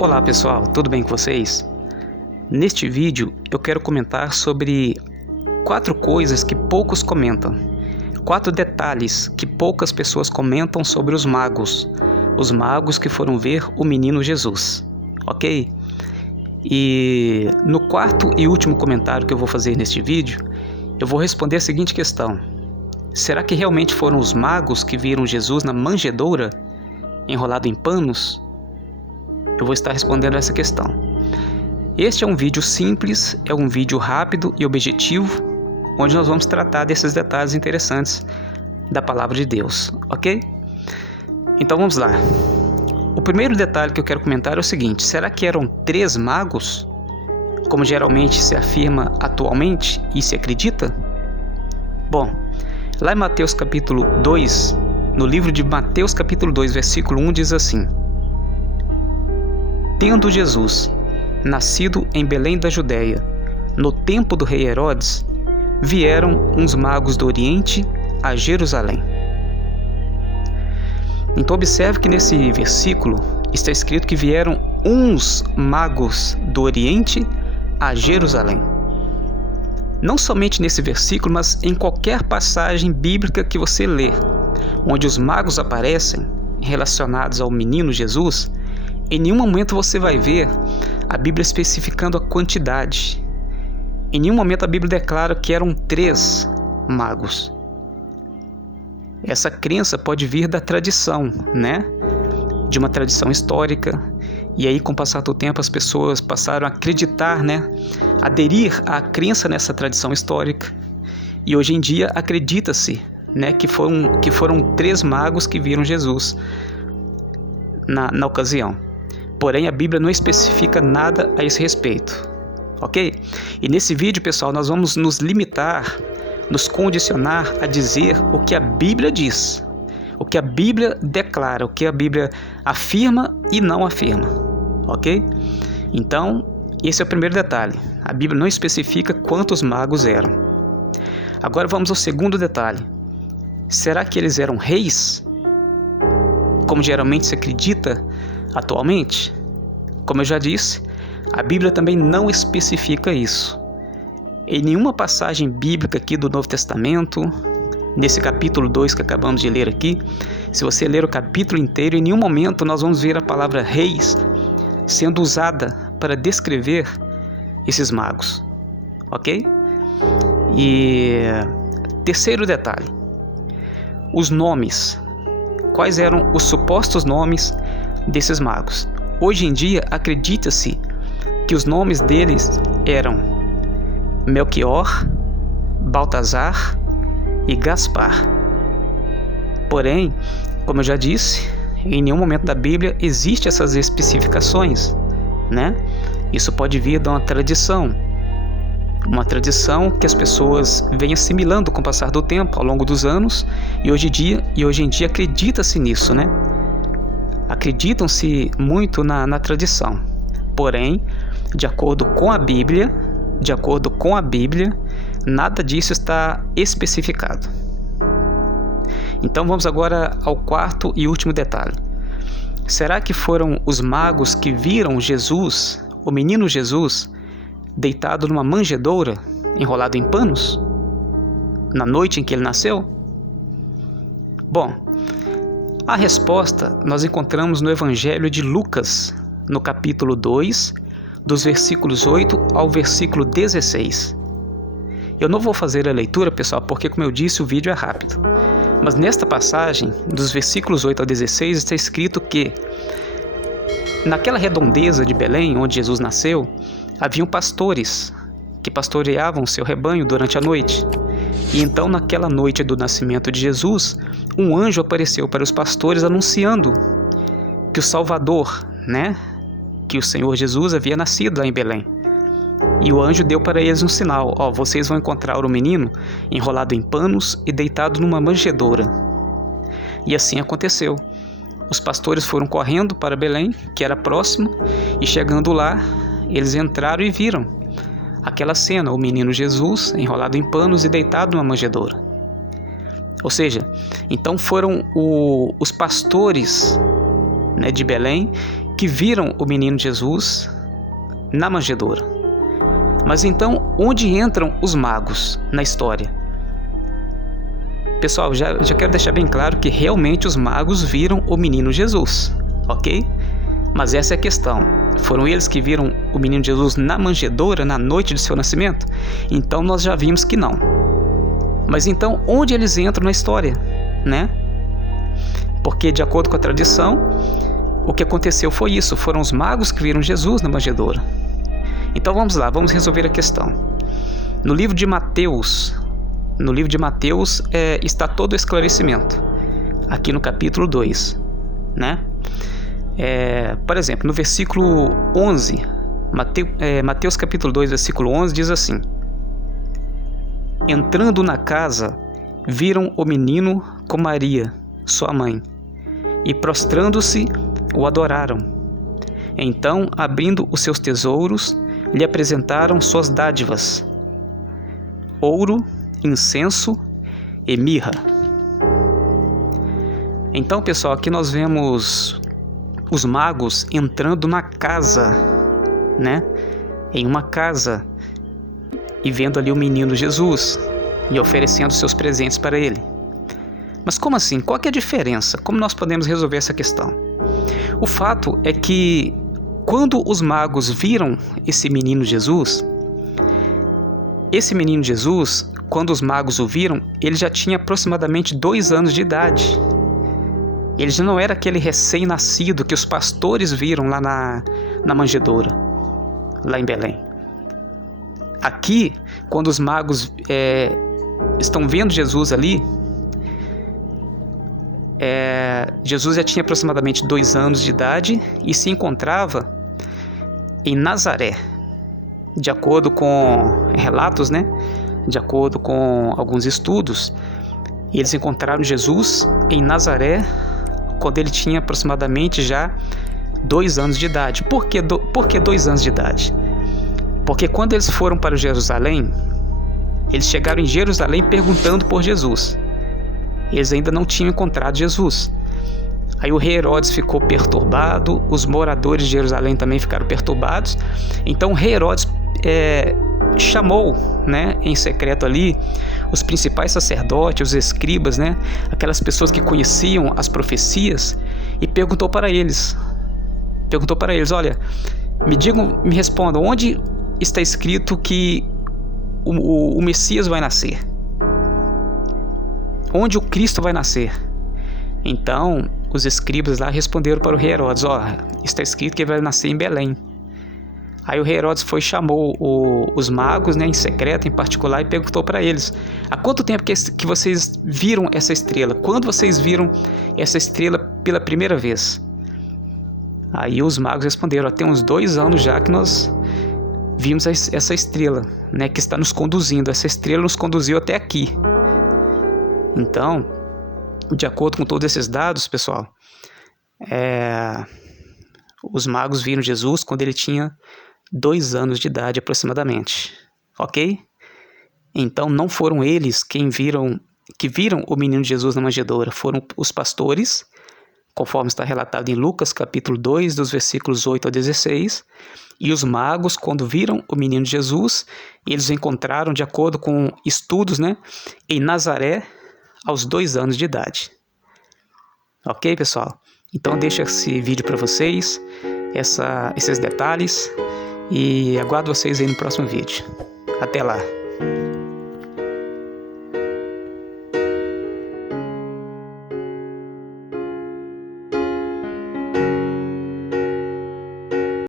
Olá pessoal, tudo bem com vocês? Neste vídeo eu quero comentar sobre 4 coisas que poucos comentam, 4 detalhes que poucas pessoas comentam sobre os magos que foram ver o menino Jesus, ok? E no quarto e último comentário que eu vou fazer neste vídeo, eu vou responder a seguinte questão: será que realmente foram os magos que viram Jesus na manjedoura, enrolado em panos? Eu vou estar respondendo essa questão. Este é um vídeo simples, é um vídeo rápido e objetivo, onde nós vamos tratar desses detalhes interessantes da palavra de Deus, ok? Então vamos lá. O primeiro detalhe que eu quero comentar é o seguinte: será que eram 3 magos, como geralmente se afirma atualmente e se acredita? Bom, lá em Mateus capítulo 2, no livro de Mateus capítulo 2, versículo 1, diz assim: Tendo Jesus nascido em Belém da Judéia, no tempo do rei Herodes, vieram uns magos do Oriente a Jerusalém. Então observe que nesse versículo está escrito que vieram uns magos do Oriente a Jerusalém. Não somente nesse versículo, mas em qualquer passagem bíblica que você ler, onde os magos aparecem relacionados ao menino Jesus, em nenhum momento você vai ver a Bíblia especificando a quantidade. Em nenhum momento a Bíblia declara que eram 3 magos. Essa crença pode vir da tradição, né? De uma tradição histórica. E aí, com o passar do tempo, as pessoas passaram a acreditar, né? Aderir à crença nessa tradição histórica. E hoje em dia acredita-se, né, que foram 3 magos que viram Jesus na ocasião. Porém, a Bíblia não especifica nada a esse respeito, ok? E nesse vídeo, pessoal, nós vamos nos limitar, nos condicionar a dizer o que a Bíblia diz, o que a Bíblia declara, o que a Bíblia afirma e não afirma, ok? Então, esse é o primeiro detalhe. A Bíblia não especifica quantos magos eram. Agora vamos ao segundo detalhe. Será que eles eram reis, como geralmente se acredita atualmente? Como eu já disse, a Bíblia também não especifica isso. Em nenhuma passagem bíblica aqui do Novo Testamento, nesse capítulo 2 que acabamos de ler aqui, se você ler o capítulo inteiro, em nenhum momento nós vamos ver a palavra reis sendo usada para descrever esses magos, ok? E terceiro detalhe, os nomes. Quais eram os supostos nomes desses magos? Hoje em dia, acredita-se que os nomes deles eram Melquior, Baltazar e Gaspar. Porém, como eu já disse, em nenhum momento da Bíblia existem essas especificações, né? Isso pode vir de uma tradição que as pessoas vêm assimilando com o passar do tempo, ao longo dos anos, e hoje em dia acredita-se nisso, né? Acreditam-se muito na tradição. Porém, de acordo com a Bíblia, nada disso está especificado. Então vamos agora ao quarto e último detalhe. Será que foram os magos que viram Jesus, o menino Jesus, deitado numa manjedoura, enrolado em panos, na noite em que ele nasceu? Bom, a resposta nós encontramos no Evangelho de Lucas, no capítulo 2, dos versículos 8 ao versículo 16. Eu não vou fazer a leitura, pessoal, porque, como eu disse, o vídeo é rápido. Mas nesta passagem, dos versículos 8 ao 16, está escrito que naquela redondeza de Belém, onde Jesus nasceu, haviam pastores que pastoreavam seu rebanho durante a noite. E então, naquela noite do nascimento de Jesus, um anjo apareceu para os pastores anunciando que o Salvador, né, que o Senhor Jesus havia nascido lá em Belém. E o anjo deu para eles um sinal: vocês vão encontrar o menino enrolado em panos e deitado numa manjedoura. E assim aconteceu. Os pastores foram correndo para Belém, que era próximo, e chegando lá, eles entraram e viram aquela cena, o menino Jesus enrolado em panos e deitado numa manjedoura. Ou seja, então foram os pastores, né, de Belém que viram o menino Jesus na manjedoura. Mas então, onde entram os magos na história? Pessoal, já quero deixar bem claro que realmente os magos viram o menino Jesus, ok? Mas essa é a questão. Foram eles que viram o menino Jesus na manjedoura na noite de seu nascimento? Então nós já vimos que não. Mas então, onde eles entram na história, né? Porque, de acordo com a tradição, o que aconteceu foi isso. Foram os magos que viram Jesus na manjedoura. Então vamos lá, vamos resolver a questão. No livro de Mateus está todo o esclarecimento. Aqui no capítulo 2, né? Por exemplo, no versículo 11, Mateus capítulo 2, versículo 11, diz assim: entrando na casa, viram o menino com Maria, sua mãe, e prostrando-se, o adoraram. Então, abrindo os seus tesouros, lhe apresentaram suas dádivas: ouro, incenso e mirra. Então, pessoal, aqui nós vemos os magos entrando na casa, né? Em uma casa, e vendo ali o menino Jesus e oferecendo seus presentes para ele. Mas como assim? Qual que é a diferença? Como nós podemos resolver essa questão? O fato é que quando os magos viram esse menino Jesus, quando os magos o viram, ele já tinha aproximadamente 2 anos de idade. Ele já não era aquele recém-nascido que os pastores viram lá na manjedoura, lá em Belém. Aqui, quando os magos estão vendo Jesus ali, Jesus já tinha aproximadamente 2 anos de idade e se encontrava em Nazaré. De acordo com relatos, né? De acordo com alguns estudos, eles encontraram Jesus em Nazaré quando ele tinha aproximadamente já 2 anos de idade. Por que 2 anos de idade? Porque quando eles foram para Jerusalém, eles chegaram em Jerusalém perguntando por Jesus. Eles ainda não tinham encontrado Jesus. Aí o rei Herodes ficou perturbado, os moradores de Jerusalém também ficaram perturbados. Então o rei Herodes chamou, né, em secreto ali, os principais sacerdotes, os escribas, né, aquelas pessoas que conheciam as profecias, e perguntou para eles, olha, me respondam, onde está escrito que o Messias vai nascer? Onde o Cristo vai nascer? Então, os escribas lá responderam para o rei Herodes: está escrito que ele vai nascer em Belém. Aí o rei Herodes chamou os magos, né, em secreto, em particular, e perguntou para eles: há quanto tempo que vocês viram essa estrela? Quando vocês viram essa estrela pela primeira vez? Aí os magos responderam: tem uns 2 anos já que nós vimos essa estrela, né, que está nos conduzindo. Essa estrela nos conduziu até aqui. Então, de acordo com todos esses dados, pessoal, os magos viram Jesus quando ele tinha 2 anos de idade aproximadamente, ok? Então não foram eles que viram o menino Jesus na manjedoura, foram os pastores, conforme está relatado em Lucas capítulo 2, dos versículos 8 a 16, e os magos, quando viram o menino Jesus, eles o encontraram, de acordo com estudos, né, em Nazaré, aos 2 anos de idade. Ok, pessoal? Então deixo esse vídeo para vocês, esses detalhes, e aguardo vocês aí no próximo vídeo. Até lá!